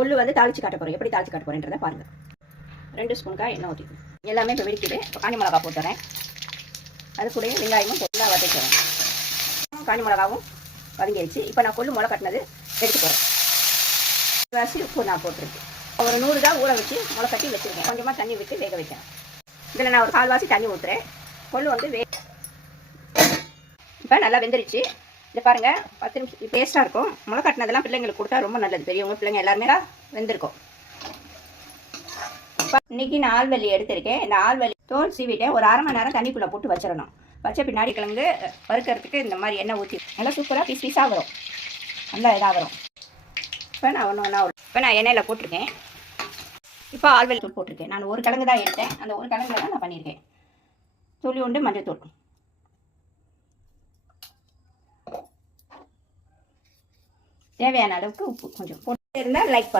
கொள்ளு வந்து தாளிச்சு காட்ட போகிறேன் எப்படி தாளிச்சு காட்ட போகிறேன்றதை பாருங்கள் ரெண்டு ஸ்பூனுக்காக எண்ணெய் ஊற்றிக்கணும் எல்லாமே இப்போ வெடிக்குது. இப்போ காஞ்சி மிளகா போட்டுறேன் அது கூட வெங்காயமும் பொருளாக வதக்கிறேன் காஞ்சி மிளகாவும் வதங்கிடுச்சு இப்போ நான் கொள்ளு மிளகா கட்டினது எடுத்து போகிறேன் வாசி உப்பு நான் போட்டிருக்கேன். ஒரு நூறு தான் ஊற வச்சு முளை கட்டி வச்சுருக்கேன். கொஞ்சமாக தண்ணி விட்டு வேக வைக்கிறேன். இதில் நான் ஒரு கால்வாசி தண்ணி ஊற்றுறேன் கொள்ளு வந்து வே இப்போ நல்லா வெந்துருச்சு. இது பாருங்கள் பத்து நிமிஷம் டேஸ்ட்டாக இருக்கும். முளை கட்டினதெல்லாம் பிள்ளைங்களுக்கு கொடுத்தா ரொம்ப நல்லது. பெரியவங்க பிள்ளைங்க எல்லாருமே தான் வெந்திருக்கும். இப்போ இன்னைக்கு நான் ஆள்வெள்ளி எடுத்திருக்கேன். இந்த ஆள்வெள்ளி தோல் சீவிட்டு ஒரு அரை மணி நேரம் தண்ணிக்குள்ளே போட்டு வச்சிடணும். வச்ச பின்னாடி கிழங்கு வறுக்கிறதுக்கு இந்த மாதிரி எண்ணெய் ஊற்றி நல்லா சூப்பராக பீஸ் பீஸாக வரும். நல்லா இதாக வரும். இப்போ நான் ஒன்று ஒன்றா இப்போ நான் எண்ணெயில் போட்டிருக்கேன். இப்போ ஆள்வெள்ளி தூள் போட்டிருக்கேன். நான் ஒரு கிழங்கு தான் எடுத்தேன். அந்த ஒரு கிழங்குல தான் நான் பண்ணியிருக்கேன். துளி உண்டு மஞ்சள் தூள் தேவையான அளவுக்கு உப்பு கொஞ்சம் போட்டு இருந்தால் லைக்